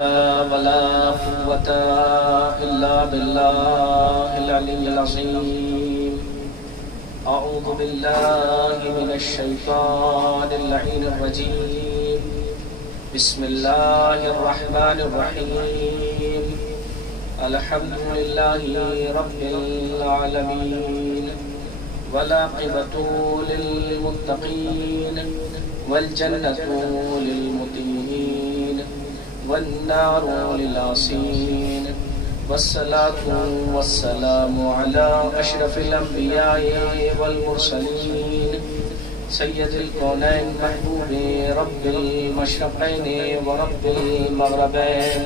ولا قوة إلا بالله العلي العظيم. أعوذ بالله من الشيطان اللعين الرجيم. بسم الله الرحمن الرحيم. الحمد لله رب العالمين والعاقبة للمتقين والجنة للمطيعين والنار للعاصين والصلاة والسلام على أشرف الأنبياء والمرسلين سيد الكونين محبوب رب المشرقين ورب المغربين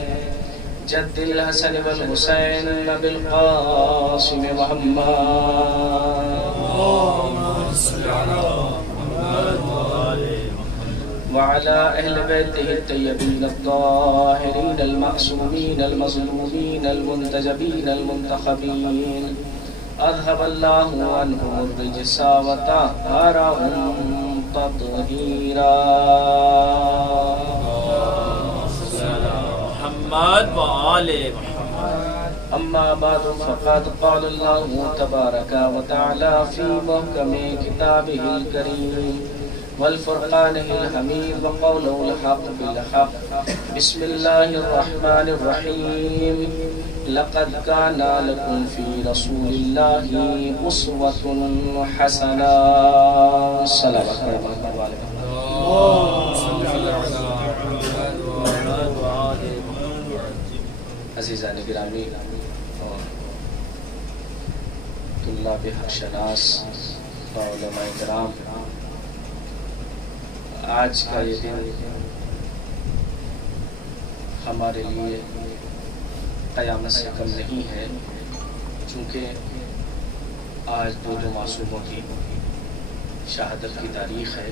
جد الحسن والحسين بالقاسم محمد. اللهم صل على محمد وعلى أهل بيته الطيبين الطاهرين المعصومين المظلومين المنتجبين المنتخبين. أذهب الله عنهم الرجس وطهرهم تطهيرا. محمد وآل محمد. أما بعد فقد قال الله تبارك وتعالى في محكم كتابه الكريم والفرقانه الحميد وقوله الحق بالحق. بسم الله الرحمن الرحيم. لقد كان لكم في رسول الله أسوة حسنة. صلوات عزیزان گرامی اور طلاب حق شناس اور علماء کرام، آج کا یہ دن ہمارے لیے قیامت سے کم نہیں ہے، چونکہ آج دو معصوموں کی شہادت کی تاریخ ہے،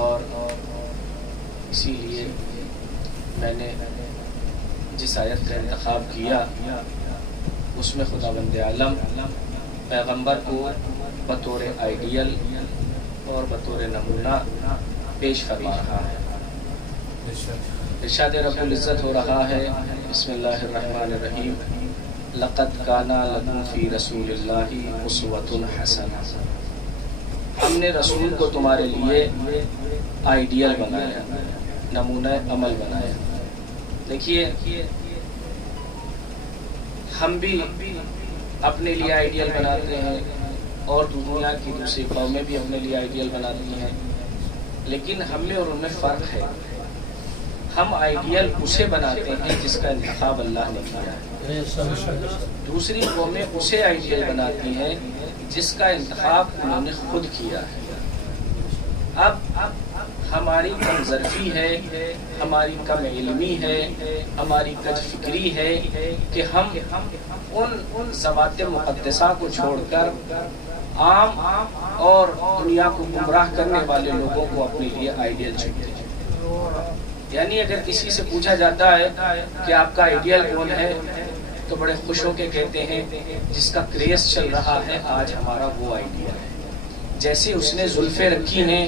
اور اسی لیے میں نے جس آیت کا انتخاب کیا اس میں خداوند عالم پیغمبر کو بطور آئیڈیل اور بطور نمونہ پیش فرما رہا ہے. ارشاد رب العزت ہو رہا ہے، بسم اللہ الرحمن الرحیم. لقد کان لکم فی رسول اللہ اسوۃ حسنہ. ہم نے رسول کو تمہارے لیے آئیڈیل بنایا، نمونہ عمل بنایا. دیکھیے، ہم بھی اپنے لیے آئیڈیل بناتے ہیں اور دنیا کی دوسری قومیں بھی اپنے لیے آئیڈیل بناتی ہیں، لیکن ہم میں اور ان میں فرق ہے. ہم آئیڈیل اسے بناتے ہیں جس کا انتخاب اللہ نے کیا ہے، دوسری قومیں اسے آئیڈیل بناتی ہیں جس کا انتخاب انہوں نے خود کیا ہے. اب ہماری کم ظرفی ہے، ہماری کم علمی ہے، ہماری کج فکری ہے کہ ہم ان ذوات مقدسہ کو چھوڑ کر عام اور دنیا کو گمراہ کرنے والے لوگوں کو اپنے لیے آئیڈیل چنتے ہیں. یعنی اگر کسی سے پوچھا جاتا ہے کہ آپ کا آئیڈیل کون ہے تو بڑے خوش ہو کے کہتے ہیں جس کا کریز چل رہا ہے آج ہمارا وہ آئیڈیل ہے. جیسے اس نے زلفیں رکھی ہیں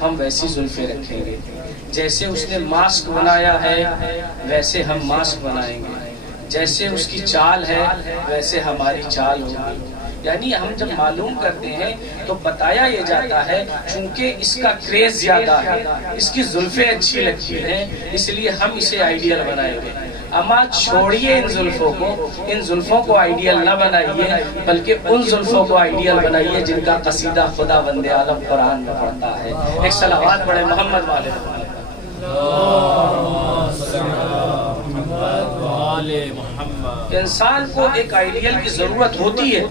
ہم ویسی زلفیں رکھیں گے، جیسے اس نے ماسک بنایا ہے ویسے ہم ماسک بنائیں گے، جیسے اس کی چال ہے ویسے ہماری چال ہوگی. یعنی ہم جب معلوم کرتے ہیں تو بتایا یہ جاتا ہے چونکہ اس کا کریز زیادہ ہے، اس کی زلفیں اچھی لگتی ہیں، اس لیے ہم اسے آئیڈیل بنائیں گے. اما چھوڑیے ان زلفوں کو آئیڈیل نہ بنائیے، بلکہ ان زلفوں کو آئیڈیل بنائیے جن کا قصیدہ خدا بند عالم قرآن میں پڑھتا ہے. ایک صلوات پڑھے محمد والے محمد. انسان کو ایک آئیڈیل کی ضرورت ہوتی ہے.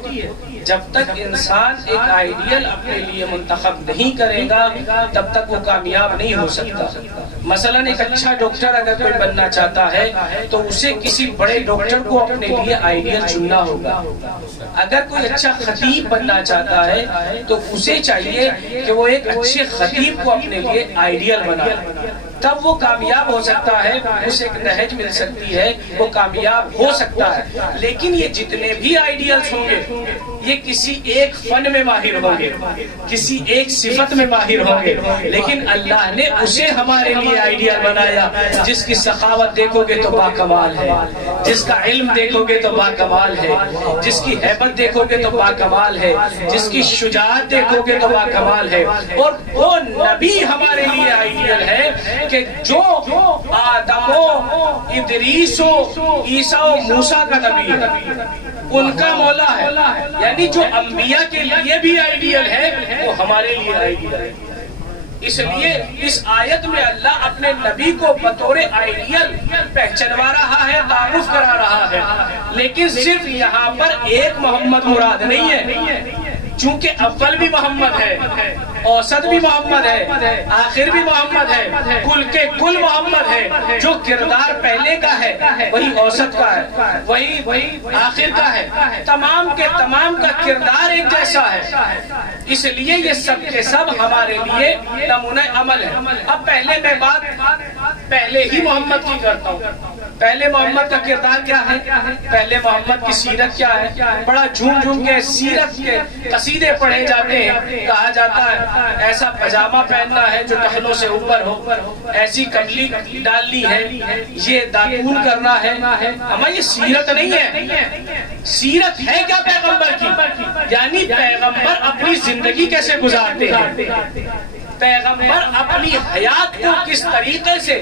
جب تک انسان ایک آئیڈیل اپنے لیے منتخب نہیں کرے گا تب تک وہ کامیاب نہیں ہو سکتا. مثلا ایک اچھا ڈاکٹر اگر کوئی بننا چاہتا ہے تو اسے کسی بڑے ڈاکٹر کو اپنے لیے آئیڈیل چننا ہوگا. اگر کوئی اچھا خطیب بننا چاہتا ہے تو اسے چاہیے کہ وہ ایک اچھے خطیب کو اپنے لیے آئیڈیل بنائے. تب وہ کامیاب ہو سکتا ہے، اسے ایک نہج مل سکتی ہے، وہ کامیاب ہو سکتا ہے، لیکن یہ جتنے بھی آئیڈیلز ہوں گے یہ کسی ایک فن میں ماہر ہوں گے، کسی ایک صفت میں ماہر ہوں گے، لیکن اللہ نے اسے ہمارے لیے آئیڈیل بنایا جس کی سخاوت دیکھو گے تو باکمال ہے، جس کا علم دیکھو گے تو باکمال ہے، جس کی ہیبت دیکھو گے تو باکمال ہے، جس کی شجاعت دیکھو گے تو باکمال ہے۔ اور وہ نبی ہمارے لیے آئیڈیل ہے کہ جو آدم و ادریس و عیسیٰ و موسیٰ کا نبی ہے، ان کا مولا ہے، یعنی جو انبیاء کے لیے بھی آئیڈیل ہے وہ ہمارے لیے آئیڈیل ہے۔ اس لیے اس آیت میں اللہ اپنے نبی کو بطور آئیڈیل پہچنوا رہا ہے، تعارف کرا رہا ہے، لیکن صرف یہاں پر ایک محمد مراد نہیں ہے، چونکہ اول بھی محمد ہے، اوسط بھی محمد ہے، آخر بھی محمد ہے، کل کے کل محمد ہے۔ جو کردار پہلے کا ہے وہی اوسط کا ہے، وہی آخر کا ہے، تمام کے تمام کا کردار ایک جیسا ہے، اس لیے یہ سب کے سب ہمارے لیے نمونہ عمل ہے۔ اب پہلے میں بات پہلے ہی محمد کی کرتا ہوں۔ پہلے محمد کا کردار کیا ہے؟ پہلے محمد کی سیرت کیا ہے؟ بڑا جھوم جھوم کے سیرت کے قصیدے پڑھے جاتے ہیں، کہا جاتا ہے ایسا پجامہ پہننا ہے جو ٹخنوں سے اوپر ہو، ایسی کملی ڈالنی ہے، یہ داتون کرنا ہے۔ ہمیں یہ سیرت نہیں ہے، سیرت ہے کیا پیغمبر کی؟ یعنی پیغمبر اپنی زندگی کیسے گزارتے ہیں، پیغمبر اپنی حیات کو کس طریقے سے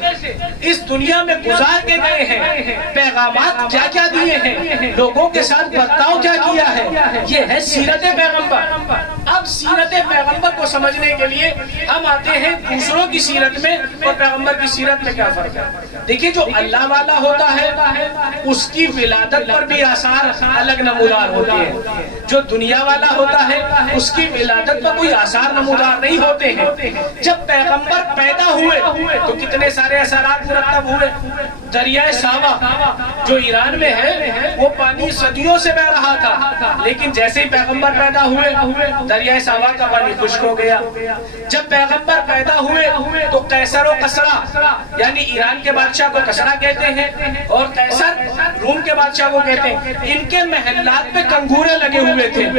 اس دنیا میں گزار کے گئے ہیں، پیغامات کیا کیا دیے ہیں، لوگوں کے ساتھ برتاؤ کیا کیا ہے، یہ ہے سیرت پیغمبر۔ اب سیرت پیغمبر کو سمجھنے کے لیے ہم آتے ہیں دوسروں کی سیرت میں اور پیغمبر کی سیرت میں کیا فرق ہے۔ دیکھیے جو اللہ والا ہوتا ہے اس کی ولادت پر بھی آثار الگ نمودار ہوتے ہیں، جو دنیا والا ہوتا ہے اس کی ولادت پر کوئی آثار نمودار نہیں ہوتے ہیں۔ جب پیغمبر پیدا ہوئے تو کتنے سارے اثرات مرتب ہوئے۔ دریائے ساوا جو ایران میں ہے وہ پانی صدیوں سے بہ رہا تھا، لیکن جیسے ہی پیغمبر پیدا ہوئے دریائے ساوا کا پانی خشک ہو گیا۔ جب پیغمبر پیدا ہوئے تو قیصر و کسرا یعنی ایران کے بادشاہ کو کسرا کہتے ہیں اور قیصر روم کے بادشاہ کو کہتے ہیں، ان کے محلات پہ کنگورے لگے ہوئے تھے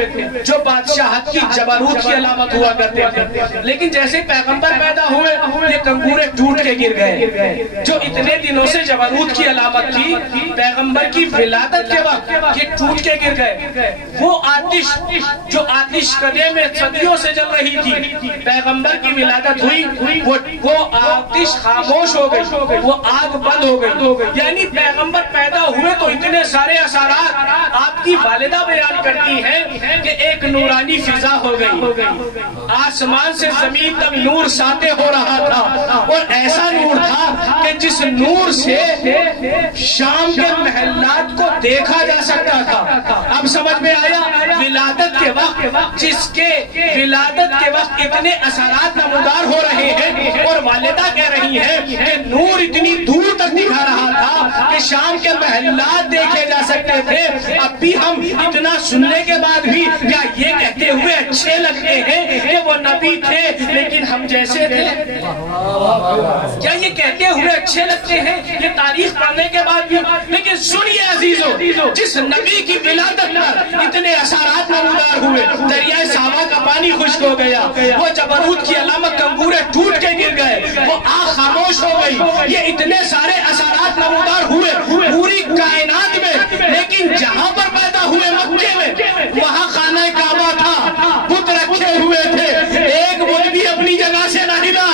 جو بادشاہت کی جبروت کی علامت ہوا کرتے تھے، لیکن جیسے پیغمبر پیدا ہوئے یہ کنگورے ٹوٹ کے گر گئے۔ جو اتنے دنوں سے جبروت کی علامت تھی پیغمبر کی ولادت کے وقت یہ ٹوٹ کے گر گئے۔ وہ آتش جو آتش کدے میں صدیوں سے جل رہی تھی، پیغمبر کی ولادت ہوئی وہ آتش خاموش ہو گئی، وہ آگ بند ہو گئی۔ یعنی پیغمبر پیدا ہوئے تو اتنے سارے اثرات۔ آپ کی والدہ بیان کرتی ہے کہ ایک نورانی فضا ہو گئی، آسمان سے زمین تک نور ساطع ہو رہا تھا، اور ایسا نور تھا کہ جس نور سے شام کے محلات کو دیکھا جا سکتا تھا۔ اب سمجھ میں آیا ولادت کے وقت، جس کے ولادت کے وقت اتنے اثرات نمودار ہو رہے ہیں اور والدہ کہہ رہی ہے کہ نور اتنی دور تک دکھا رہا تھا کہ شام کے محلات دیکھے جا سکتے تھے۔ اب بھی ہم اتنا سننے کے بعد بھی کیا یہ کہتے ہوئے اچھے لگتے ہیں کہ وہ نبی تھے لیکن ہم جیسے تھے؟ کیا یہ کہتے ہوئے اچھے لگتے ہیں یہ تاریخ پڑھنے کے بعد بھی؟ لیکن سنیے عزیزو، جس نبی کی ولادت پر اتنے اثرات نمودار ہوئے، دریائے ساوا کا پانی خشک ہو گیا، وہ جبروت کی علامت کنگورے ٹوٹ کے گر گئے، وہ آگ خاموش ہو گئی، یہ اتنے سارے اثرات نمودار ہوئے پوری کائنات میں، لیکن جہاں پر پیدا ہوئے مکے میں وہاں خانہ کعبہ تھا، بت رکھے ہوئے تھے، ایک بت بھی اپنی جگہ سے نہ ہلا۔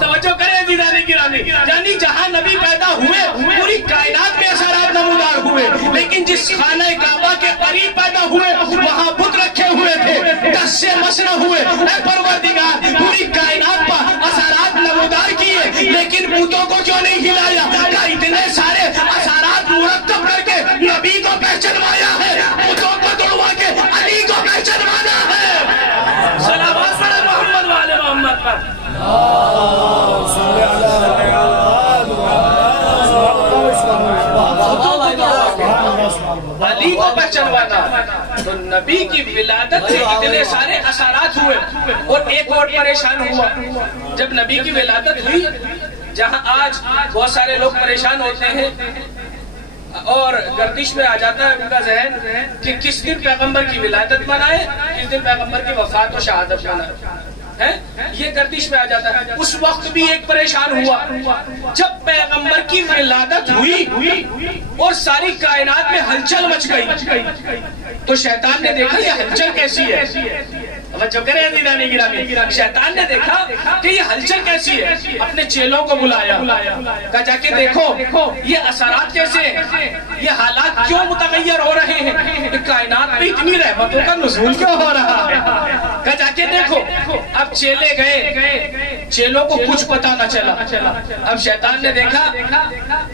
توجہ کریں دیدانی گرامی، یعنی جہاں نبی پیدا ہوئے پوری کائنات میں اثرات نمودار ہوئے، لیکن جس خانہ کعبہ کے قریب پیدا ہوئے وہاں بت رکھے ہوئے تھے، دس سے مسنہ ہوئے۔ اے پروردگار پوری کائنات پر اثرات نمودار کیے لیکن بتوں کو کیوں نہیں ہلایا؟ کیا اتنے سارے اثرات مرتب کر کے نبی کو پہچنوایا ہے، بتوں کو توڑوا کے علی کو پہچنوانا ہے؟ صلوات پڑھیں محمد والے محمد پر۔ علی کو پہچنوانا، تو نبی کی ولادت سے اتنے سارے اثرات ہوئے۔ اور ایک اور پریشان ہوا جب نبی کی ولادت ہوئی، جہاں آج بہت سارے لوگ پریشان ہوتے ہیں، اور گردش میں آ جاتا ہے ان کا ذہن کہ کس دن پیغمبر کی ولادت منائے، کس دن پیغمبر کی وفات و شہادت منائے، یہ گردش میں آ جاتا ہے۔ اس وقت بھی ایک پریشان ہوا جب پیغمبر کی ولادت ہوئی اور ساری کائنات میں ہلچل مچ گئی تو شیطان نے دیکھا یہ ہلچل کیسی ہے، جو کرے عزیزان گرامی، شیطان نے دیکھا کہ یہ ہلچل کیسی ہے، اپنے چیلوں کو بلایا، کہا جا کے دیکھو یہ اثرات کیسے ہیں، یہ حالات کیوں متغیر ہو رہے ہیں، کہ کائنات میں اتنی رحمتوں کا نزول کیوں ہو رہا ہے، کہا جا کے دیکھو۔ اب چیلے گئے، چیلوں کو کچھ پتا نہ چلا۔ اب شیطان نے دیکھا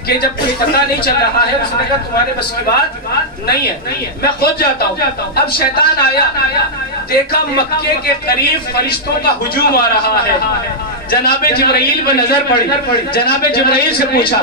کہ جب کچھ پتا نہیں چل رہا ہے، اس نے کہا تمہارے بس کی بات نہیں ہے، میں خود جاتا ہوں۔ اب شیطان آیا، دیکھا مکے کے قریب فرشتوں کا ہجوم آ رہا ہے، جناب جبرائیل پہ نظر پڑی، جناب جبرائیل سے پوچھا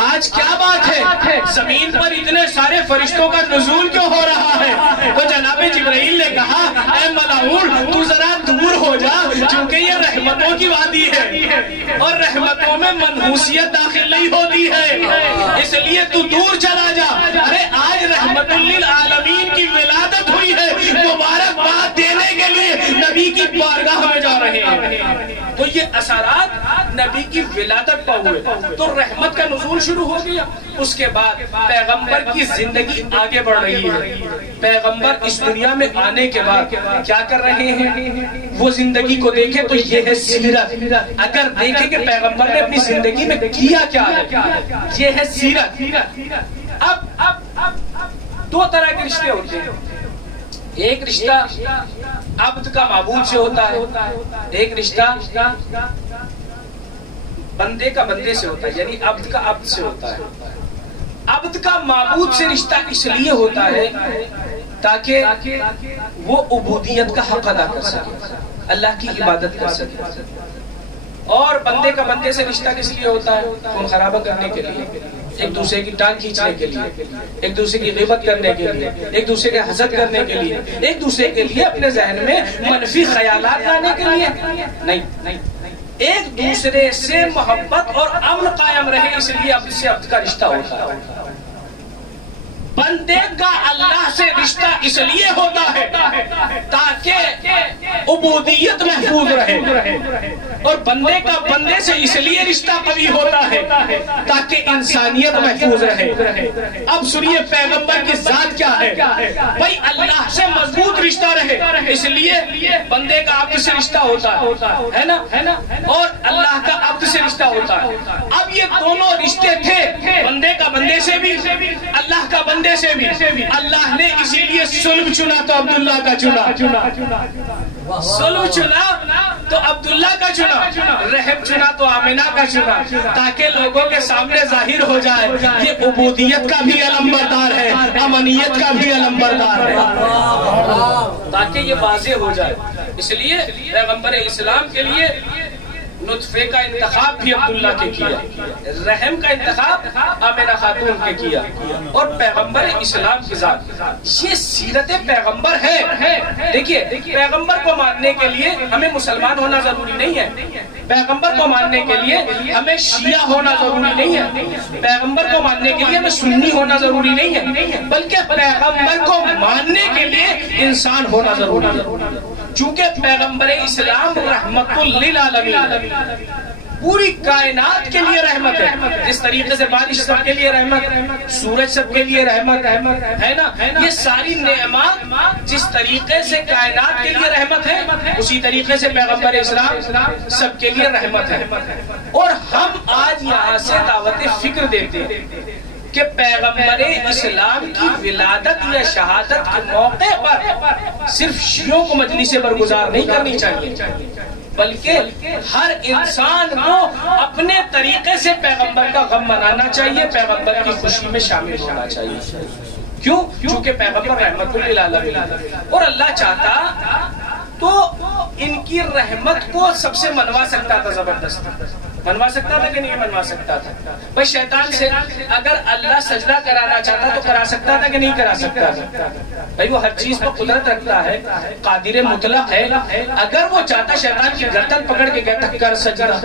آج کیا بات ہے، زمین پر اتنے سارے فرشتوں کا نزول کیوں ہو رہا ہے؟ تو جناب جبرائیل نے کہا اے ملعون تو ذرا دور ہو جا، چونکہ یہ رحمتوں کی وادی ہے اور رحمتوں میں منحوسیت داخل نہیں ہوتی ہے، اس لیے تو دور چلا جا۔ ارے آج رحمت للعالمین کی ولادت ہوئی ہے، مبارکباد دینے کے لیے نبی کی بارگاہ میں جا رہے ہیں۔ تو یہ اثرات نبی کی ولادت پر ہوئے تو رحمت کا نزول شروع ہو گیا۔ اس کے بعد پیغمبر کی زندگی آگے بڑھ رہی ہے، پیغمبر اس دنیا میں آنے کے بعد کیا کر رہے ہیں وہ زندگی کو دیکھیں تو یہ ہے سیرت۔ اگر دیکھیں کہ پیغمبر نے اپنی زندگی میں کیا کیا ہے، یہ ہے سیرت۔ اب دو طرح کے رشتے ہوتے ہیں، ایک رشتہ عبد کا معبود سے ہوتا ہے، ایک رشتہ بندے کا بندے سے ہوتا ہے، یعنی عبد کا عبد سے ہوتا ہے۔ عبد کا معبود سے رشتہ اس لیے ہوتا ہے تاکہ وہ عبودیت کا حق ادا کر سکے، اللہ کی عبادت کر سکے، اور بندے کا بندے سے رشتہ کس لیے ہوتا ہے؟ خون خرابہ کرنے کے لیے، ایک دوسرے کی ٹانگ کھینچنے کے لیے، ایک دوسرے کی غیبت کرنے کے لیے، ایک دوسرے کے حسد کرنے کے لیے، ایک دوسرے کے لیے اپنے ذہن میں منفی خیالات لانے کے لیے نہیں، ایک دوسرے سے محبت اور امن قائم رہے، اس لیے عبد سے عبد کا رشتہ ہوتا ہے۔ بندے کا اللہ سے رشتہ اس لیے ہوتا ہے تاکہ عبودیت محفوظ رہے، اور بندے کا بندے سے اس لیے رشتہ قوی ہوتا ہے تاکہ انسانیت محفوظ رہے۔ اب سنیے پیغمبر کی ذات کیا ہے، بھائی اللہ سے مضبوط رشتہ رہے اس لیے بندے کا عبد سے رشتہ ہوتا ہے نا، اور اللہ کا عبد سے رشتہ ہوتا ہے۔ اب یہ دونوں رشتے تھے، بندے کا بندے سے بھی، اللہ کا بندے سے بھی، اللہ نے اسی لیے صلب چنا تو عبداللہ کا چنا، صلب چنا تو عبداللہ کا چنا، رحم چنا تو آمنہ کا چنا، تاکہ لوگوں کے سامنے ظاہر ہو جائے یہ عبودیت کا بھی علمبردار ہے، امنیت کا بھی علمبردار ہے، تاکہ یہ واضح ہو جائے۔ اس لیے پیغمبر اسلام کے لیے نطفے کا انتخاب بھی عبداللہ کے کیا، رحم کا انتخاب آمنہ خاتون کے کیا، اور پیغمبر اسلام کی ذات یہ سیرت پیغمبر ہے۔ دیکھیے پیغمبر کو ماننے کے لیے ہمیں مسلمان ہونا ضروری نہیں ہے، پیغمبر کو ماننے کے لیے ہمیں شیعہ ہونا ضروری نہیں ہے، پیغمبر کو ماننے کے لیے ہمیں سنی ہونا ضروری نہیں ہے، بلکہ پیغمبر کو ماننے کے لیے انسان ہونا ضروری ہے، چونکہ پیغمبر اسلام رحمت للعالمین پوری کائنات کے لیے رحمت ہے۔ جس طریقے سے بارش سب کے لیے رحمت، سورج سب کے لیے رحمت ہے نا، یہ ساری نعمات جس طریقے سے کائنات کے لیے رحمت ہے اسی طریقے سے پیغمبر اسلام سب کے لیے رحمت ہے۔ اور ہم آج یہاں سے دعوت فکر دیتے ہیں کہ پیغمبر اسلام کی ولادت یا شہادت کے موقع پر صرف شیعوں کو مجلس برگزار نہیں کرنی چاہیے، بلکہ ہر انسان کو اپنے طریقے سے پیغمبر کا غم منانا چاہیے، پیغمبر کی خوشی میں شامل ہونا چاہیے۔ کیوں؟ چونکہ پیغمبر رحمت للعالمین، اور اللہ چاہتا تو ان کی رحمت کو سب سے منوا سکتا تھا زبردست، منوا سکتا تھا کہ نہیں منوا سکتا تھا؟ بھائی شیطان سے اگر اللہ سجدہ کرانا چاہتا تو کرا سکتا تھا کہ نہیں کرا سکتا تھا؟ بھائی وہ ہر چیز پر قدرت رکھتا ہے، قادر مطلق ہے، اگر وہ چاہتا شیطان کی گردن پکڑ کے کہتا کر سجدہ،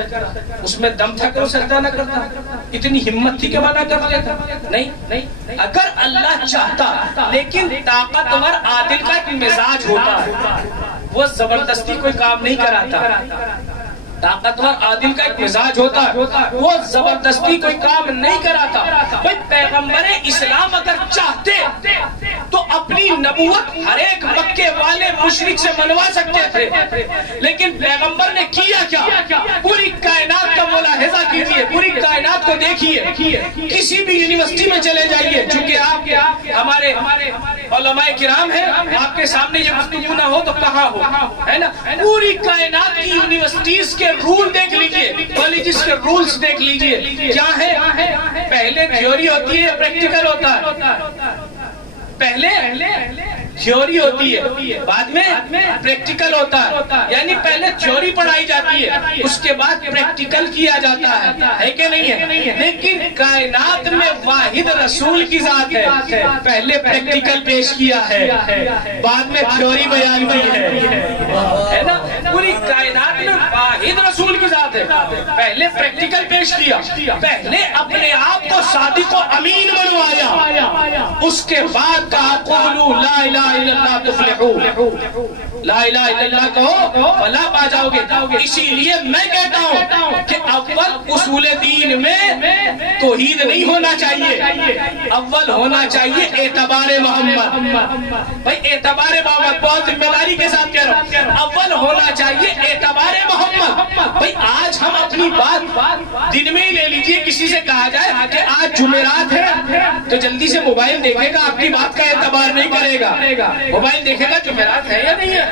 اس میں دم تھا کہ وہ سجدہ نہ کرتا؟ اتنی ہمت تھی کہ منع کر دیتا؟ نہیں، اگر اللہ چاہتا، لیکن طاقتور عادل کا ایک مزاج ہوتا ہے، وہ زبردستی کوئی کام نہیں کراتا۔ طاقتور عادل کا ایک مزاج ہوتا ہے، وہ زبردستی کوئی کام نہیں کراتا۔ بھئی پیغمبر اسلام اگر چاہتے تو اپنی نبوت ہر ایک مکے والے مشرک سے منوا سکتے تھے، لیکن پیغمبر نے کیا کیا؟ پوری کائنات کا ملاحظہ کیجئے، پوری کائنات کو دیکھیے، کسی بھی یونیورسٹی میں چلے جائیے، چونکہ آپ ہمارے علماء کرام ہیں، آپ کے سامنے یہ گفتگو نہ ہو تو کہاں ہو، ہے نا؟ پوری کائنات کی یونیورسٹیز کے رول دیکھ لیجئے، کالجز کے رولز دیکھ لیجئے، کیا ہے؟ پہلے تھیوری ہوتی ہے، پریکٹیکل ہوتا ہے۔ پہلے تھیوری ہوتی ہے، بعد میں پریکٹیکل ہوتا ہے، یعنی پہلے تھیوری پڑھائی جاتی ہے، اس کے بعد پریکٹیکل کیا جاتا ہے کہ نہیں ہے؟ لیکن کائنات میں واحد رسول کی ذات ہے، پہلے پریکٹیکل پیش کیا ہے، بعد میں تھیوری بیان کی ہے نا؟ پوری کائنات میں واحد رسول کی ذات ہے، پہلے پریکٹیکل پیش کیا، پہلے اپنے آپ کو صادق و امین بنوایا، اس کے بعد کہا قولوا لا الہ الا اللہ تفلحوا، لا الہ الا اللہ کہو فلاح پا جاؤ گے۔ اسی لیے میں کہتا ہوں کہ اول اصول دین میں توحید نہیں ہونا چاہیے، اول ہونا چاہیے اعتبار محمد۔ بھائی اعتبار محمد بہت ذمہ داری کے ساتھ کہہ رہا ہوں، اول ہونا چاہیے اعتبار محمد۔ بھئی آج ہم اپنی بات دن میں ہی لے لیجئے، کسی سے کہا جائے کہ آج جمعرات ہے تو جلدی سے موبائل دیکھے گا، آپ کی بات کا اعتبار نہیں کرے گا، موبائل دیکھے گا جمعرات ہے یا نہیں ہے،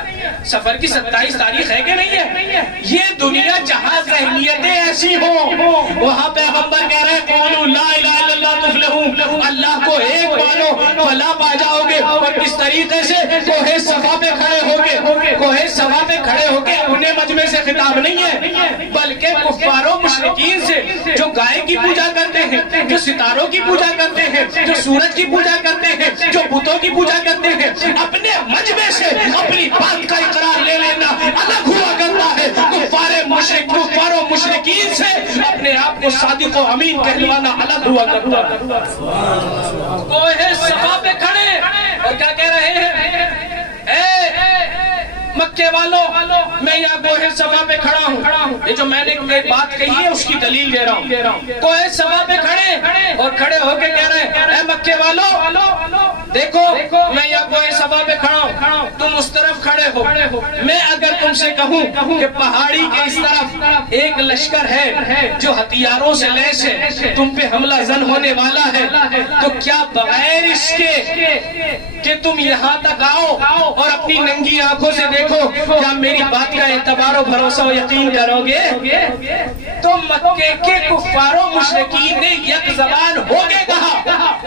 سفر کی 27 تاریخ ہے کہ نہیں ہے۔ یہ دنیا جہاں ذہنیتیں ایسی ہوں، وہاں پیغمبر کہہ رہے ہیں قولوا لا الہ الا اللہ تفلحوا، اللہ کو ایک مانو فلاح پا جاؤ گے۔ اور اس طریقے سے کوہ صفا پہ کھڑے ہو کے، کوہ صفا پہ کھڑے ہو کے انہیں مجمع سے خطاب نہیں ہے، بلکہ کفار و مشرکین سے جو گائے کی پوجا کرتے ہیں، جو ستاروں کی پوجا کرتے ہیں، جو سورج کی پوجا کرتے ہیں، جو بتوں کی پوجا کرتے ہیں، اپنے مجمع سے اپنی بات کا اقرار لے لینا الگ ہوا کرتا ہے۔ کفار و مشرکین سے اپنے آپ کو صادق و امین کہلوانا الگ ہوا کرتا ہے۔ کوہ صفا پہ کھڑے اور کیا کہہ رہے ہیں؟ مکے والوں میں یہاں کوہ صفا پہ کھڑا ہوں، یہ جو میں نے بات کہی ہے اس کی دلیل دے رہا ہوں۔ کوہ صفا پہ کھڑے اور کھڑے ہو کے کہہ رہے ہیں اے مکے والوں دیکھو میں یہاں کوہ صفا پہ کھڑا ہوں، تم اس طرف کھڑے ہو، میں اگر تم سے کہوں کہ پہاڑی کے اس طرف ایک لشکر ہے جو ہتھیاروں سے لیس ہے، تم پہ حملہ زن ہونے والا ہے، تو کیا بغیر اس کے کہ تم یہاں تک آؤ اور اپنی ننگی آنکھوں سے دیکھو کیا میری بات کا اعتبار و بھروسہ و یقین کرو گے؟ تو مکے کے کفار و مشرکین نے یک زبان ہو کے کہا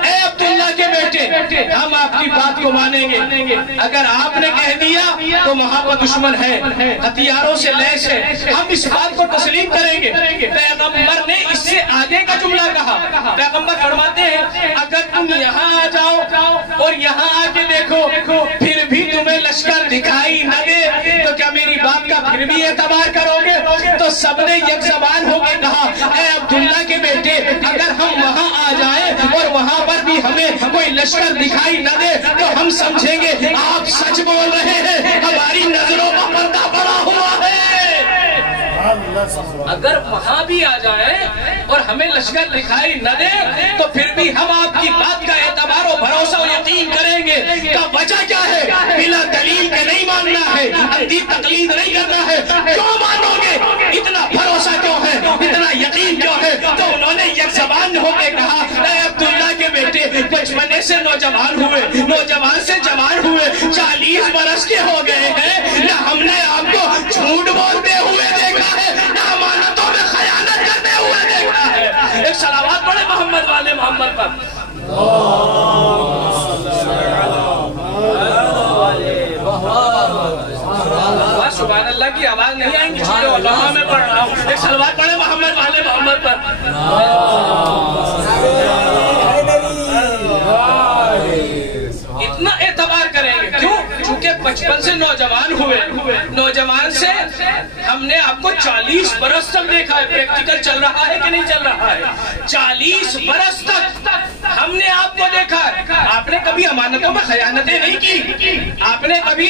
اے عبداللہ کے بیٹے ہم آپ کی بات کو مانیں گے، اگر آپ نے کہہ دیا تو وہاں پر دشمن ہے، ہتھیاروں سے لیس ہے، ہم اس بات کو تسلیم کریں گے۔ پیغمبر نے اس سے آگے کا جملہ کہا، پیغمبر فرماتے ہیں اگر تم یہاں آ جاؤ اور یہاں آ کے دیکھو پھر بھی تمہیں لشکر دکھائی نہ دے تو کیا میری بات کا پھر بھی اعتبار کرو گے؟ تو سب نے یک زبان ہو کے کہا اے عبداللہ کے بیٹے اگر ہم وہاں آ جائیں اور وہاں پر بھی ہمیں کوئی لشکر دکھائی نہ دے تو ہم سمجھیں گے آپ سچ بول رہے ہیں، ہماری نظروں کا پردہ پڑا ہوا ہے۔ اگر وہاں بھی آ جائیں اور ہمیں لشکر دکھائی نہ دے تو پھر بھی ہم آپ کی بات کا اعتبار و بھروسہ و یقین کریں گے۔ کا وجہ کیا ہے؟ بلا دلیل کے نہیں ماننا ہے، اندھی تقلید نہیں کرنا ہے۔ کیوں مانو گے؟ اتنا بھروسہ کیوں ہے؟ اتنا یقین کیوں ہے؟ تو انہوں نے یک زبان ہو کے کہا اے عبداللہ کے بیٹے بچپنے سے نوجوان ہوئے، نوجوان سے جوان ہوئے، 40 برس کے ہو گئے ہیں، نہ ہم نے آپ کو جھوٹ بولتے ہوئے دیکھا ہے نہ امانتوں میں خیانت کرتے ہوئے دیکھا ہے۔ ایک صلوات پڑھے محمد والے محمد پر۔ سبحان اللہ کی آواز نہیں آئیں گی، چھوٹے علماء میں پڑھ رہا ہوں، ایک صلوات پڑھے محمد ہمارے والے محمد پر. اتنا اعتبار کریں گے. کیوں؟ چونکہ بچپن سے نوجوان ہوئے. نوجوان سے ہم نے آپ کو 40 برس تک دیکھا ہے. پریکٹیکل چل رہا ہے کہ نہیں چل رہا ہے؟ 40 برس تک ہم نے آپ کو دیکھا ہے. آپ نے کبھی امانتوں میں خیانتیں نہیں کی. آپ نے کبھی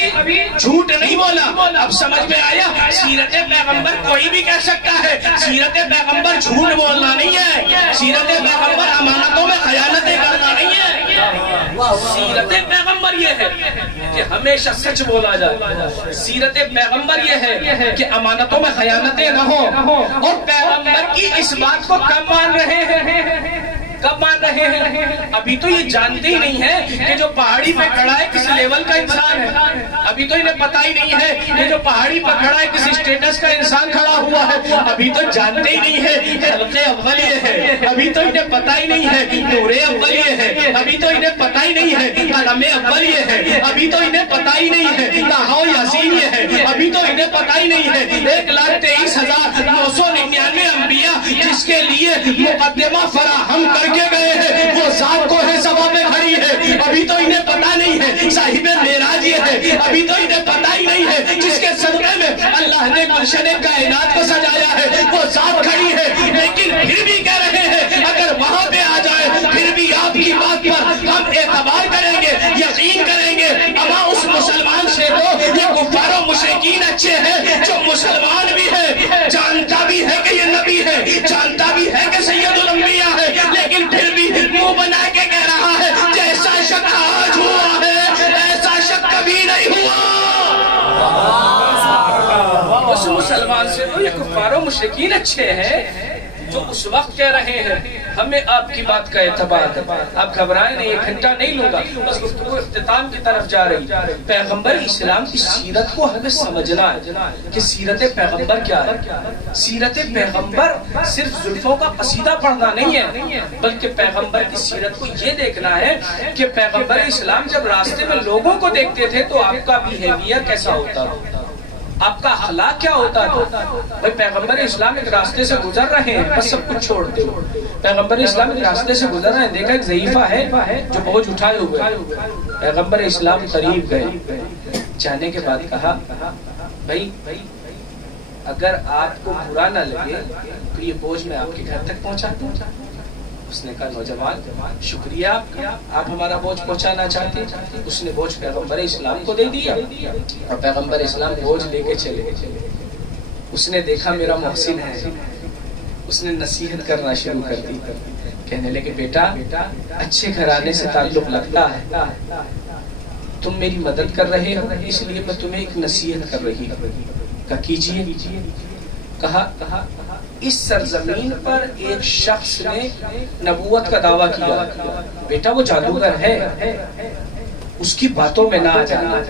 جھوٹ نہیں بولا. اب سمجھ میں آیا؟ سیرت پیغمبر کوئی بھی کہہ سکتا ہے. سیرت پیغمبر جھوٹ بولنا نہیں ہے. سیرت پیغمبر امانتوں میں خیانتیں کرنا نہیں ہے. سیرت پیغمبر یہ ہے کہ ہمیشہ سچ بولا جائے. سیرت پیغمبر یہ ہے کہ امانتوں میں خیانتیں نہ ہو. اور پیغمبر کی اس بات کو کب مان رہے ہیں؟ کب مان رہے ہیں؟ ابھی تو یہ جانتے ہی نہیں ہے کہ جو پہاڑی پہ کھڑا ہے کس لیول کا انسان ہے. ابھی تو انہیں پتہ ہی نہیں ہے کہ جو پہاڑی پہ کھڑا ہے کس اسٹیٹس کا انسان کھڑا ہوا ہے. ابھی تو جانتے ہی نہیں ہے خلق اول یہ ہے. ابھی تو انہیں پتہ ہی نہیں ہے نور اول یہ ہے. ابھی تو انہیں پتہ ہی نہیں ہے قلم اول یہ ہے. ابھی تو انہیں پتہ ہی نہیں ہے طٰہٰ و یاسین یہ ہے. ابھی تو انہیں پتہ ہی نہیں ہے 1,23,999 انبیاء جس کے لیے مقدمہ فراہم کر کے گئے ہیں وہ ذات کو ہے سوا میں کھڑی ہے. ابھی تو انہیں پتہ نہیں ہے صاحب معراج یہ ہے. ابھی تو انہیں پتہ ہی نہیں ہے جس کے صدقے میں اللہ نے گلشن کائنات کو سجایا ہے وہ ذات کھڑی ہے. لیکن پھر بھی کہہ رہے ہیں اگر وہاں پہ آ جائے پھر بھی آپ کی بات پر ہم اعتبار کریں گے, یقین کریں گے. اما اس مسلمان سے تو یہ کفار و مشرکین اچھے ہیں جو مسلمان بھی ہے, جانتا بھی ہے کہ یہ نبی ہے, جانتا بھی ہے کہ سید الانبیاء ہے, لیکن پھر بھی منہ بنا کے کہہ رہا ہے جیسا شک آج ہوا ہے ایسا شک کبھی نہیں ہوا. اس مسلمان سے تو یہ کفار و مشرکین اچھے ہیں جو اس وقت کہہ رہے ہیں ہمیں آپ کی بات کا اعتبار ہے. آپ گھبرائیں نہیں, 1 گھنٹہ نہیں لوں گا, بس گفتگو اختتام کی طرف جا رہی. پیغمبر اسلام کی سیرت کو ہمیں سمجھنا ہے کہ سیرت پیغمبر کیا ہے. سیرت پیغمبر صرف زلفوں کا قصیدہ پڑھنا نہیں ہے بلکہ پیغمبر کی سیرت کو یہ دیکھنا ہے کہ پیغمبر اسلام جب راستے میں لوگوں کو دیکھتے تھے تو آپ کا بیہیویئر کیسا ہوتا ہے, آپ کا اخلاق کیا ہوتا ہے. بھائی پیغمبر اسلام ایک راستے سے گزر رہے ہیں, بس سب کچھ چھوڑ دے. پیغمبر اسلام ایک راستے سے گزر رہے ہیں, دیکھا ایک ضعیفہ ہے جو بوجھ اٹھائے ہوئے. پیغمبر اسلام قریب گئے, جانے کے بعد کہا بھائی اگر آپ کو برا نہ لگے تو یہ بوجھ میں آپ کے گھر تک پہنچاتا ہوں. اس نے کہا نوجوان شکریہ آپ ہمارا بوجھ پہنچانا چاہتے ہیں. اس نے بوجھ پیغمبر اسلام کو دے دیا اور پیغمبر اسلام بوجھ لے کے چلے. اس نے دیکھا میرا محسن ہے, اس نے نصیحت کرنا شروع کر دی. کہنے لگے بیٹا اچھے گھرانے سے تعلق لگتا ہے, تم میری مدد کر رہے ہو اس لیے میں تمہیں ایک نصیحت کر رہی ہوں. کہا کیجیے. کہا اس سرزمین پر ایک شخص نے نبوت کا دعویٰ کیا, بیٹا وہ جادوگر ہے, اس کی باتوں میں نہ آ جانا.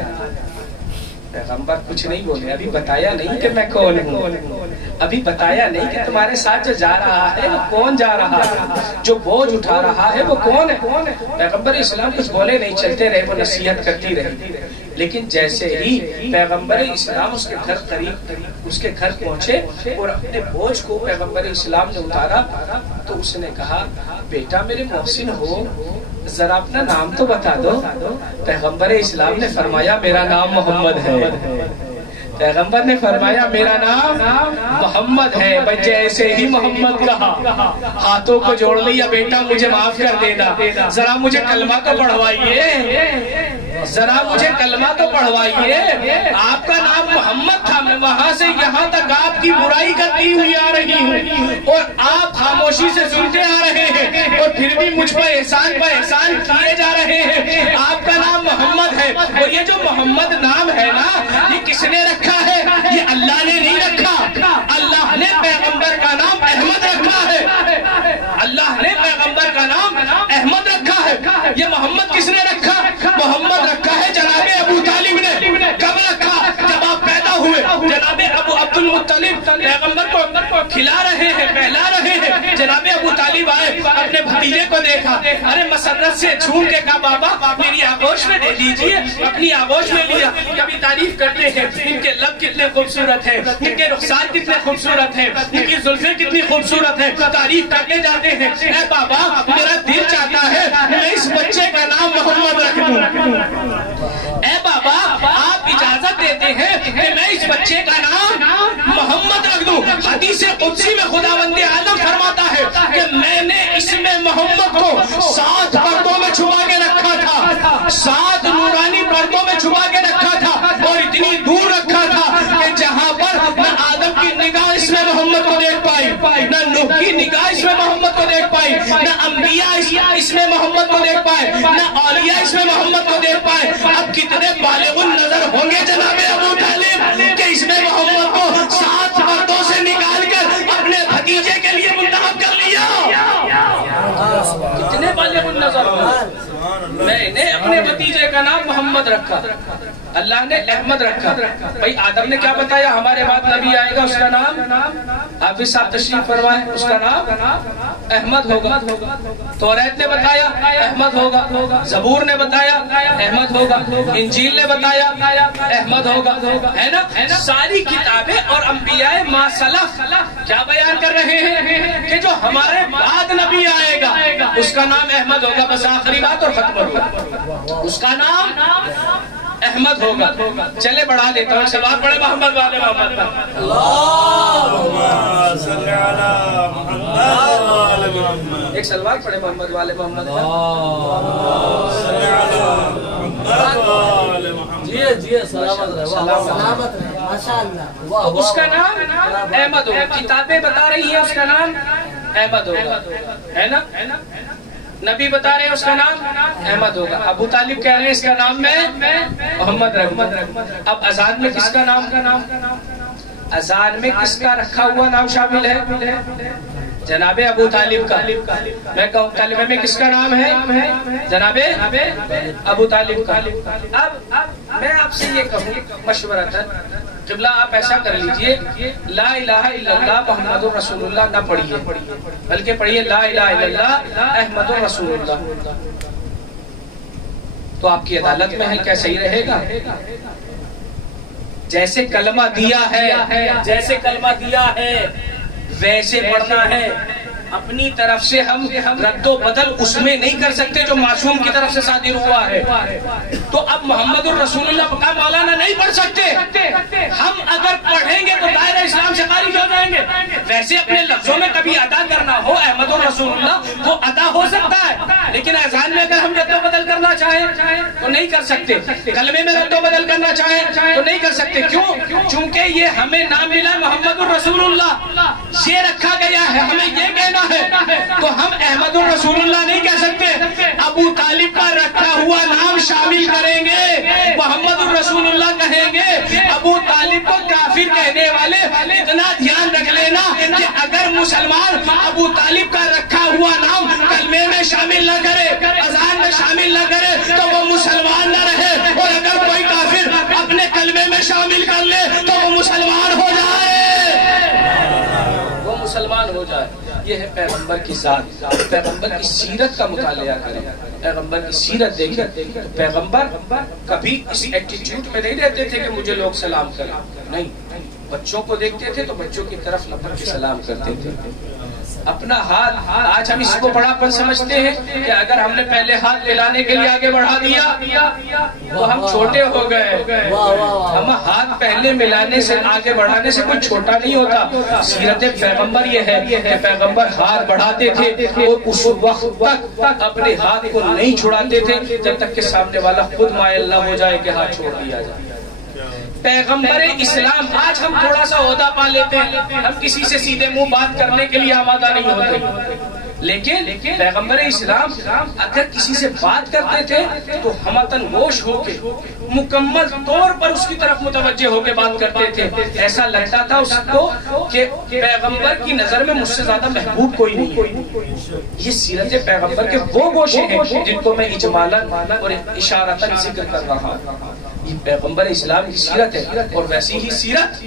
پیغمبر کچھ نہیں بولے, ابھی بتایا نہیں کہ میں کون ہوں, ابھی بتایا نہیں کہ تمہارے ساتھ جو جا رہا ہے وہ کون جا رہا ہے, جو بوجھ اٹھا رہا ہے وہ کون ہے. پیغمبر اسلام کچھ بولے نہیں, چلتے رہے, وہ نصیحت کرتی رہی. لیکن جیسے ہی پیغمبر اسلام اس کے گھر قریب اس کے گھر پہنچے اور اپنے بوجھ کو پیغمبر اسلام نے اتارا تو اس نے کہا بیٹا میرے محسن ہو, ذرا اپنا نام تو بتا دو. پیغمبر اسلام نے فرمایا میرا نام محمد ہے. پیغمبر نے فرمایا میرا نام محمد ہے. بھائی جیسے ہی محمد کہا ہاتھوں کو جوڑ لیا, بیٹا مجھے معاف کر دینا, ذرا مجھے کلمہ تو پڑھوائیے, ذرا مجھے کلمہ تو پڑھوائیے. آپ کا نام محمد تھا, میں وہاں سے یہاں تک آپ کی برائی کرتی ہوئی آ رہی ہوں اور آپ خاموشی سے سنتے آ رہے ہیں اور پھر بھی مجھ پر احسان کیے جا رہے ہیں. آپ کا نام محمد ہے اور یہ جو محمد نام ہے نا یہ کس نے رکھا ہے؟ یہ اللہ نے نہیں رکھا. اللہ نے پیغمبر کا نام احمد رکھا ہے. اللہ نے پیغمبر کا نام احمد رکھا ہے. یہ محمد کس نے رکھا؟ محمد رکھا ہے جناب ابو طالب نے. کب رکھا؟ جب آپ پیدا ہوئے. جناب ابو عبد المطلب پیغمبر کو کھلا رہے ہیں، پہلا رہے ہیں، جناب ابو طالب آئے، اپنے بھتیجے کو دیکھا، ارے مسرت سے جھوم کے کہا بابا میری آغوش میں دے دیجئے، اپنی آغوش میں لیا۔ کبھی تعریف کرتے ہیں ان کے لب کتنے خوبصورت ہیں، ان کے رخسار کتنے خوبصورت ہیں، ان کی زلفیں کتنی خوبصورت ہیں، تعریف کرتے جاتے ہیں۔ اے بابا میرا دل چاہتا ہے میں اس بچے کا نام محمد رکھ دوں۔ اے بابا آپ اجازت دیتے ہیں کہ میں اس بچے کا نام محمد رکھ دوں۔ حدیث قدسی میں خداوند عالم فرماتا ہے کہ میں نے اس میں محمد کو 7 پردوں میں چھپا کے رکھا تھا، 7 نورانی پردوں میں چھپا کے رکھا تھا، اور اتنی دور رکھا تھا کہ جہاں پر نہ آدم کی نگاہ اس میں محمد کو دیکھ پائی، نہ نوح کی نگاہ اس میں محمد کو دیکھ پائی، نہ انبیاء اس میں محمد کو دیکھ پائے، نہ اولیاء اس میں محمد کو دیکھ پائے۔ اب کتنے بالغ النظر ہوں گے جناب ابو طالب کہ اس میں محمد کو 7 پردوں سے نکال کر اپنے بھتیجے کے لیے منتخب کر لیا۔ کتنے بالغ النظر ہوں، میں نے اپنے بھتیجے کا نام محمد رکھا، اللہ نے احمد رکھا۔ بھائی آدم نے کیا بتایا ہمارے بعد نبی آئے گا، اس کا نام حافظ صاحب تشریف فرمائے، اس کا نام احمد ہوگا۔ توریت نے بتایا احمد ہوگا، زبور نے بتایا احمد ہوگا، انجیل نے بتایا احمد ہوگا، ہے نا؟ ساری کتابیں اور انبیاء ما سلف کیا بیان کر رہے ہیں کہ جو ہمارے بعد نبی آئے گا اس کا نام احمد ہوگا۔ بس آخری بات اور ختم ہوگا، اس کا نام احمد ہوگا۔ چلے بڑھا دیتا ہوں، سوال پڑھے محمد والے محمد پر۔ ایک سلوار پڑھے محمد والے محمد پر۔ جی سلامت رہے ماشاءاللہ۔ اس کا نام احمد ہوگا، کتابیں بتا رہی ہیں اس کا نام احمد ہوگا، ہے نا؟ نبی بتا رہے ہیں اس کا نام احمد ہوگا۔ ابو طالب کہہ رہے ہیں اس کا نام میں محمد رکھوں۔ اب اذان میں کس کا نام اذان میں کس کا رکھا ہوا نام شامل ہے؟ جناب ابو طالب کا۔ میں کہوں کلمے میں کس کا نام ہے؟ جناب ابو طالب کا۔ اب میں آپ سے یہ کہوں مشورتاً، قبلہ آپ ایسا کر لیجئے، لا الہ الا اللہ محمد رسول اللہ نہ پڑھیے، بلکہ پڑھیے لا الہ الا اللہ احمد رسول اللہ، تو آپ کی عدالت میں ہے کیا صحیح رہے گا؟ جیسے کلمہ دیا ہے ویسے پڑھنا ہے، اپنی طرف سے ہم رد و بدل اس میں نہیں کر سکتے جو معصوم کی طرف سے صادر ہوا ہے۔ تو اب محمد الرسول اللہ کا مولانا نہیں پڑھ سکتے، ہم اگر پڑھیں گے تو دائرہ اسلام سے خارج ہو جائیں گے۔ ویسے اپنے لفظوں میں کبھی ادا کرنا ہو احمد الرسول اللہ وہ ادا ہو سکتا ہے، لیکن اذان میں اگر ہم رد و بدل کرنا چاہیں تو نہیں کر سکتے، کلمے میں رد و بدل کرنا چاہیں تو نہیں کر سکتے۔ کیوں؟ چونکہ یہ ہمیں نام ملا محمد الرسول اللہ، یہ رکھا گیا ہے، ہمیں یہ کہنا ہے، تو ہم احمد الرسول اللہ نہیں کہہ سکتے، ابو طالب کا رکھا ہوا نام شامل کریں گے، محمد الرسول اللہ کہیں گے۔ ابو طالب کو کافر کہنے والے اتنا دھیان رکھ لینا کہ اگر مسلمان ابو طالب کا رکھا ہوا نام کلمے میں شامل نہ کرے، اذان میں شامل نہ کرے تو وہ مسلمان نہ رہے، اور اگر کوئی کافر اپنے کلمے میں شامل کر لے تو وہ مسلمان ہو جائے، وہ مسلمان ہو جائے۔ یہ ہے پیغمبر کی ذات، پیغمبر کی سیرت کا مطالعہ کریں، پیغمبر کی سیرت دیکھیں۔ پیغمبر کبھی اس ایٹیٹیوڈ میں نہیں رہتے تھے کہ مجھے لوگ سلام کریں، نہیں، بچوں کو دیکھتے تھے تو بچوں کی طرف لپک کے سلام کرتے تھے۔ اپنا ہاتھ، آج ہم اس کو بڑا پن سمجھتے ہیں کہ اگر ہم نے پہلے ہاتھ ملانے کے لیے آگے بڑھا دیا تو ہم چھوٹے ہو گئے۔ ہم ہاتھ پہلے ملانے سے آگے بڑھانے سے کوئی چھوٹا نہیں ہوتا۔ سیرت پیغمبر یہ ہے کہ پیغمبر ہاتھ بڑھاتے تھے اور اس وقت تک اپنے ہاتھ کو نہیں چھڑاتے تھے جب تک کہ سامنے والا خود مائل نہ ہو جائے کہ ہاتھ چھوڑ دیا جائے۔ پیغمبر اسلام، آج ہم تھوڑا سا عہدہ پا لیتے ہیں، ہم کسی سے سیدھے منہ بات کرنے کے لیے آمادہ نہیں ہوتے، لیکن پیغمبر اسلام اگر کسی سے بات کرتے تھے تو ہمتن گوش ہو کے مکمل طور پر اس کی طرف متوجہ ہو کے بات کرتے تھے۔ ایسا لگتا تھا اس کو کہ پیغمبر کی نظر میں مجھ سے زیادہ محبوب کوئی نہیں ہے۔ یہ سیرت پیغمبر کے وہ گوشے ہیں جن کو میں اجمالاً اور اشارتاً ذکر کر رہا ہوں۔ یہ پیغمبر اسلام کی سیرت ہے، اور ویسی ہی سیرت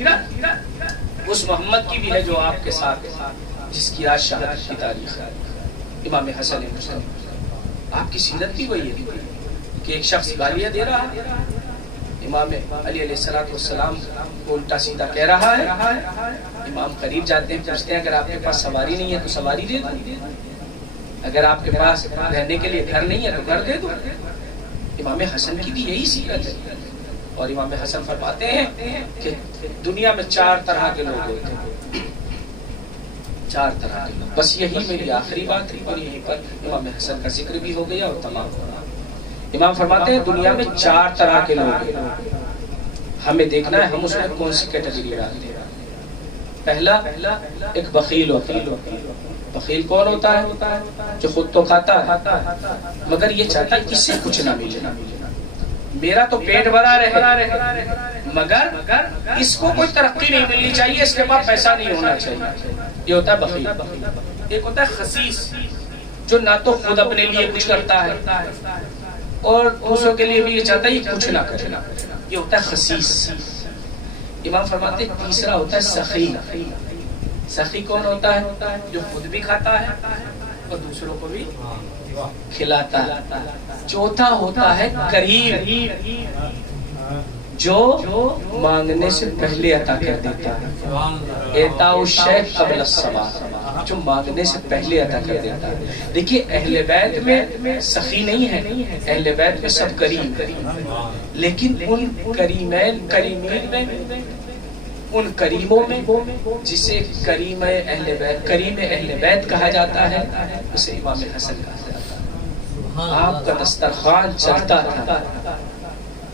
اس محمد کی بھی ہے جو آپ کے ساتھ جس کی آج شہادت کی تاریخ ہے، امام حسن مصطفی۔ آپ کی سیرت بھی وہی ہے کہ ایک شخص گالیاں دے رہا ہے، امام علی علیہ السلام کو الٹا سیدھا کہہ رہا ہے، امام قریب جاتے ہیں، پوچھتے ہیں اگر آپ کے پاس سواری نہیں ہے تو سواری دے دو، اگر آپ کے پاس رہنے کے لیے گھر نہیں ہے تو گھر دے دو۔ امام حسن کی بھی یہی سیرت ہے، اور امام حسن فرماتے ہیں کہ دنیا میں 4 طرح کے لوگ ہوتے ہیں، 4 طرح کے لوگ، بس یہی میری آخری بات ہے، اور یہیں پر امام حسن کا ذکر بھی ہو گیا اور تمام ہو گیا۔ امام فرماتے ہیں دنیا میں 4 طرح کے لوگ ہیں، ہمیں دیکھنا ہے ہم اس میں کون سی کیٹیگری میں آتے ہیں۔ پہلا ایک بخیل ہوتا ہے۔ بخیل کون ہوتا ہے؟ جو خود تو کھاتا ہے مگر یہ چاہتا ہے کس سے کچھ نہ ملے، میرا تو پیٹ بھرا رہے مگر اس کو کوئی ترقی نہیں ملنی چاہیے، اس کے پاس پیسہ نہیں ہونا چاہیے، یہ ہوتا ہے بخیل۔ ایک ہوتا ہے خسیس، جو نہ تو خود اپنے لیے کچھ کرتا ہے اور دوسروں کے لیے بھی یہ چاہتا ہے یہ کچھ نہ کرے، یہ ہوتا ہے خسیس۔ امام فرماتے ہیں تیسرا ہوتا ہے سخی۔ سخی کون ہوتا ہے؟ جو خود بھی کھاتا ہے اور دوسروں کو بھی کھلاتا ہے۔ چوتھا ہوتا ہے کریم، جو مانگنے سے پہلے عطا کر دیتا ہے، اعطاء الشیء قبل الثواب، جو مانگنے سے پہلے عطا کر دیتا ہے۔ دیکھیے اہل بیت میں سخی نہیں ہے، اہل بیت میں سب کریم، لیکن ان کریمین میں، ان کریموں میں جسے کریم اہل بیت کہا جاتا ہے اسے امام حسن کہا جاتا ہے۔ آپ کا دسترخوان چلتا تھا،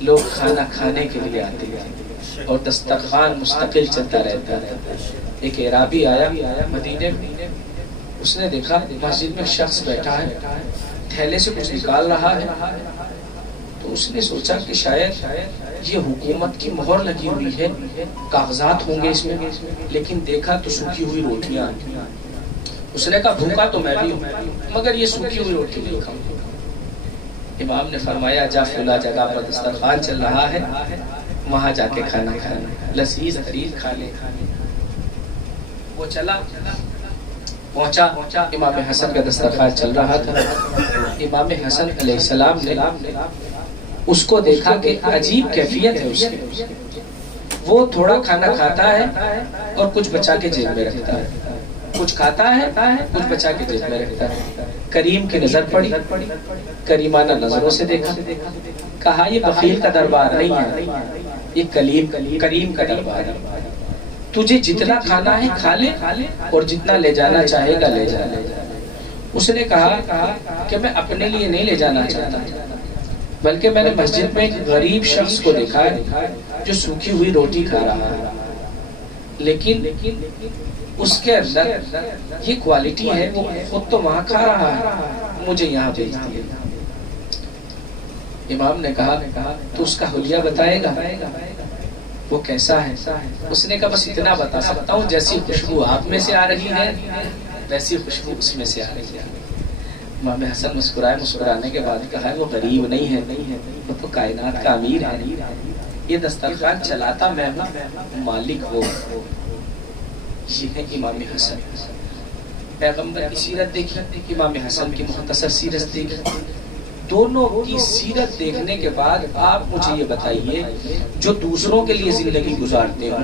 لوگ کھانا کھانے کے لیے آتے تھے اور دسترخوان مستقل چلتا رہتا تھا۔ ایک اعرابی آیا مدینے میں، اس نے دیکھا مسجد میں شخص بیٹھا ہے، تھیلے سے کچھ نکال رہا ہے، تو اس نے سوچا کہ شاید یہ حکومت کی مہر لگی ہوئی ہے، کاغذات ہوں گے اس میں، لیکن دیکھا تو سوکھی ہوئی روٹیاں۔ اس نے کہا بھوکا تو میں بھی ہوں مگر یہ سوکھی ہوئی روٹی نہیں کھاؤں۔ امام نے فرمایا جا فلاں جگہ پر دسترخوان چل رہا ہے، وہاں جا کے کھانا کھانا، لذیذ حریف کھانے۔ وہ چلا، پہنچا، امام حسن کا دسترخوان چل رہا تھا۔ امام حسن علیہ السلام نے اس کو دیکھا کہ عجیب کیفیت ہے اس کی، وہ تھوڑا کھانا کھاتا ہے اور کچھ بچا کے جیب میں رکھتا ہے، کچھ کھاتا ہے کچھ بچا کے جیب میں رکھتا ہے۔ کریم کی نظر پڑی، کریمانہ نظروں سے دیکھا، کہا یہ بخیل کا دربار نہیں ہے، یہ کریم کا دربار ہے، تجھے جتنا کھانا ہے کھا لے اور جتنا لے جانا چاہے گا لے جا۔ اس نے کہا کہ میں اپنے لیے نہیں لے جانا چاہتا، بلکہ میں نے مسجد میں ایک غریب شخص کو دیکھا ہے جو سوکھی ہوئی روٹی کھا رہا ہے، لیکن اس کے اندر یہ کوالٹی ہے، وہ خود تو وہاں کھا رہا ہے، مجھے یہاں بھیج دیا۔ امام نے کہا تو اس کا حلیہ بتائے گا وہ کیسا ہے؟ اس نے کہا بس اتنا بتا سکتا ہوں جیسی خوشبو آپ میں سے آ رہی ہے ویسی خوشبو اس میں سے آ رہی ہے۔ امام حسن مسکرائے، مسکرانے کے بعد کہا وہ غریب نہیں ہے، وہ تو کائنات کا امیر ہے، یہ دسترخوان چلاتا میں ہوں، مالک وہ۔ یہ ہے امام حسن۔ پیغمبر کی سیرت دیکھی، امام حسن کی مختصر سیرت دیکھی، دونوں کی سیرت دیکھنے کے بعد آپ مجھے یہ بتائیے جو دوسروں کے لیے زندگی گزارتے ہوں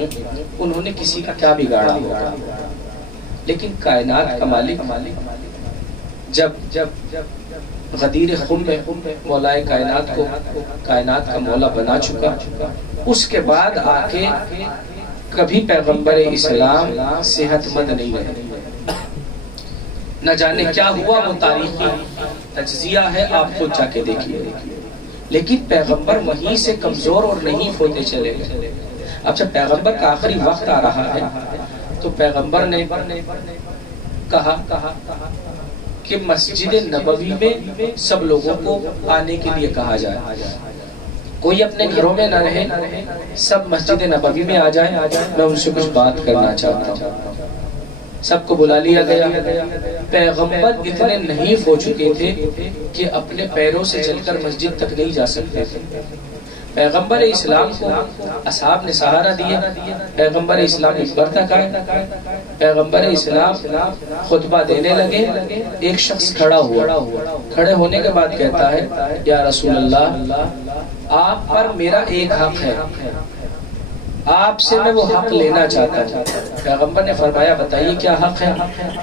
انہوں نے کسی کا کیا بگاڑا ہوگا، لیکن کائنات کا مالک جب غدیر خم میں مولائے کائنات کو کائنات کا مولا بنا چکا، اس کے بعد آ کے کبھی پیغمبر اسلام صحت مند نہیں رہے، نہ جانے کیا ہوا، وہ تاریخی تجزیہ ہے، آپ خود جا کے دیکھیے، لیکن پیغمبر وہیں سے کمزور اور نہیں ہوتے چلے گئے۔ اب جب پیغمبر کا آخری وقت آ رہا ہے تو پیغمبر نے کہا کہ مسجد نبوی میں سب لوگوں کو آنے کے لیے کہا جائے، کوئی اپنے گھروں میں نہ رہے، سب مسجد نبوی میں آ جائیں، میں ان سے کچھ بات کرنا چاہتا ہوں۔ سب کو بلا لیا گیا۔ پیغمبر اتنے نحیف ہو چکے تھے کہ اپنے پیروں سے چل کر مسجد تک نہیں جا سکتے تھے، پیغمبر اسلام کو اصحاب نے سہارا دیا، پیغمبر اسلام ممبر تک آئے، پیغمبر اسلام خطبہ دینے لگے، ایک شخص کھڑا ہوا، کھڑے ہونے کے بعد کہتا ہے یا رسول اللہ آپ پر میرا ایک حق ہے، آپ سے میں وہ حق لینا چاہتا ہوں۔ پیغمبر نے فرمایا بتائیے کیا حق ہے؟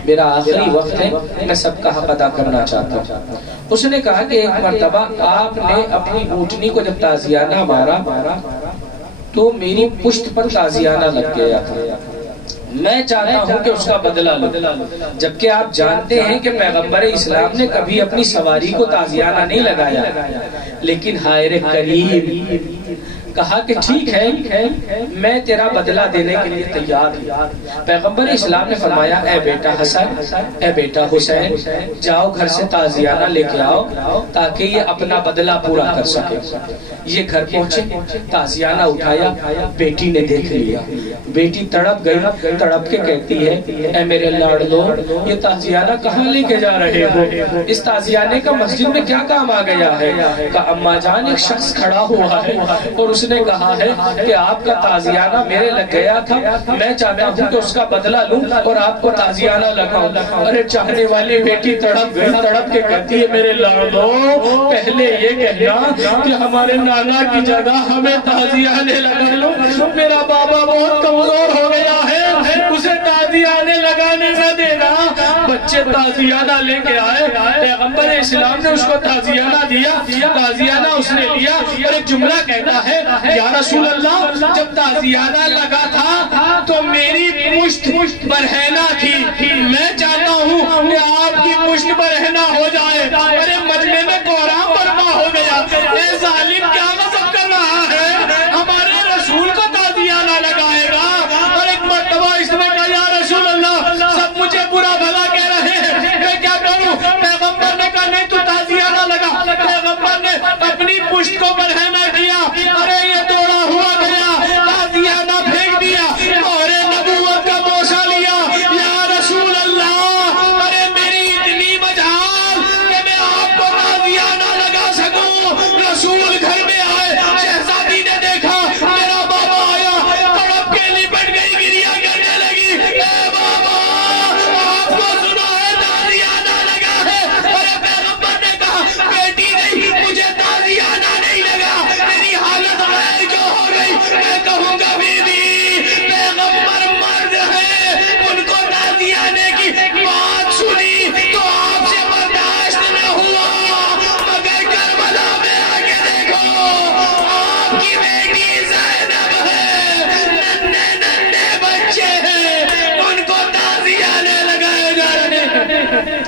میرا آخری وقت ہے، میں سب کا حق ادا کرنا چاہتا ہوں۔ اس نے کہا کہ ایک مرتبہ آپ نے اپنی اونٹنی کو جب تازیانہ مارا تو میری پشت پر تازیانہ لگ گیا تھا، میں چاہتا ہوں کہ اس کا بدلہ لوں، جبکہ آپ جانتے ہیں کہ پیغمبر اسلام نے کبھی اپنی سواری کو تازیانہ نہیں لگایا، لیکن حائر کریم کہا کہ ٹھیک ہے میں تیرا بدلہ دینے کے لیے تیار ہوں۔ پیغمبر اسلام نے فرمایا اے بیٹا حسن، اے بیٹا حسین، جاؤ گھر سے تازیانہ لے کے آؤ تاکہ یہ اپنا بدلہ پورا کر سکے۔ یہ گھر پہنچے، تازیانہ اٹھایا، بیٹی نے دیکھ لیا، بیٹی تڑپ گئی، تڑپ کے کہتی ہے اے میرے لاڈلو یہ تازیانہ کہاں لے کے جا رہے ہو؟ اس تازیانے کا مسجد میں کیا کام آ گیا ہے؟ کہ اما جان ایک شخص کھڑا ہوا ہے اور اس نے کہا ہے کہ آپ کا تازیانہ میرے لگ گیا تھا، میں چاہتا ہوں کہ اس کا بدلہ لوں اور آپ کو تازیانہ لگاؤں۔ ارے چاہنے والی بیٹی تڑپ گئی، تڑپ کے کہتی ہے میرے لاڈلو پہلے یہ کہنا کہ ہمارے نانا کی جگہ ہمیں تازیانے لگا لو، میرا بابا بہت کمزور ہو گیا ہے، اسے تازیانے لگانے نہ دینا۔ بچے تازیانہ لے کے آئے، پیغمبر اسلام نے اس کو تازیانہ دیا، تازیانہ اس نے لیا اور ایک جملہ کہتا ہے یا رسول اللہ جب تازیانہ لگا تھا تو میری پشت برہنہ تھی، میں چاہتا ہوں کہ آپ کی پشت برہنہ ہو جائے۔ ارے مجمع میں کوہرام برپا ہو گیا، اے ظالم کیا غضب کر رہا ہے، ہمارے رسول کو تازیانہ لگائے گا؟ اور ایک مرتبہ اس نے کہا یا رسول اللہ سب مجھے برا بھلا کہہ رہے ہیں، میں کیا کروں؟ پیغمبر نے کہا نہیں تو تازیانہ لگا، پیغمبر نے اپنی پشت کو برہنہ کیا، ارے یہ دوڑا ہوا گیا، تازیانہ پھینک دیا، اور نبوت کا بوسہ لیا۔ یا رسول اللہ ارے میری اتنی مجال کہ میں آپ کو تازیانہ لگا سکوں۔ رسول گھر میں آئے، شہزادی نے دیکھا میرا بابا آیا، تڑپ کے لپٹ گئی، گریا کرنے لگی، اے بابا آپ کو سنا ہے تازیانہ لگا ہے؟ ارے پیغمبر نے کہا بیٹی نہیں مجھے تازیانہ نہیں لگا، میری حالت غیر جو ہو گئی، میں کہوں گا بی بی پیغمبر مرد ہے، ان کو تازیانے کی بات سنی تو آپ سے برداشت نہ ہوا، مگر کربلا میں آگے دیکھو آپ کی بیٹی زینب ہے، ننھے ننھے بچے ہیں، ان کو تازیانے لگائے جا رہے ہیں۔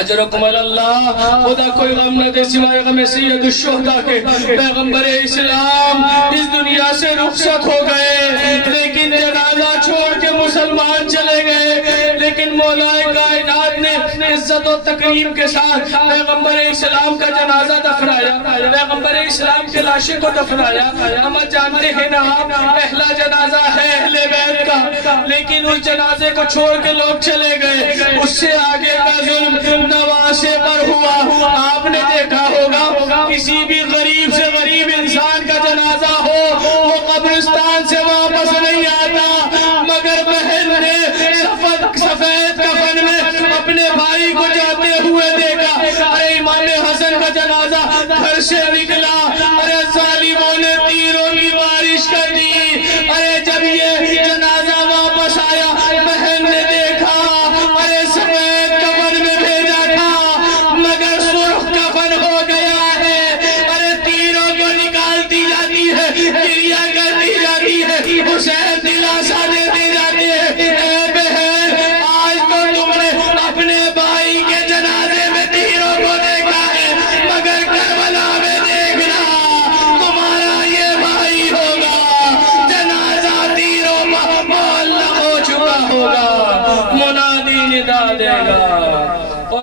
اجرکم اللہ، خدا کوئی غم نہ دے سوائے غم سید الشہداء کے۔ پیغمبر اسلام اس دنیا سے رخصت ہو گئے، لیکن جنازہ چھوڑ کے مسلمان چلے گئے، لیکن مولا کائنات نے عزت و تکریم کے ساتھ پیغمبر اسلام کا جنازہ دفنایا، پیغمبر اسلام کے لاشے کو دفنایا۔ ہم جانتے ہیں نا آپ پہلا جنازہ ہے اہل بیت کا، لیکن اس جنازے کو چھوڑ کے لوگ چلے گئے، اس سے آگے کا ظلم نواسے پر ہوا۔ آپ نے دیکھا ہوگا کسی بھی غریب سے غریب انسان کا جنازہ ہو وہ قبرستان سے واپس نہیں آتا، مگر بہن نے سفید کفن میں اپنے بھائی کو جاتے ہوئے دیکھا۔ ارے امام حسن کا جنازہ گھر سے نکلا،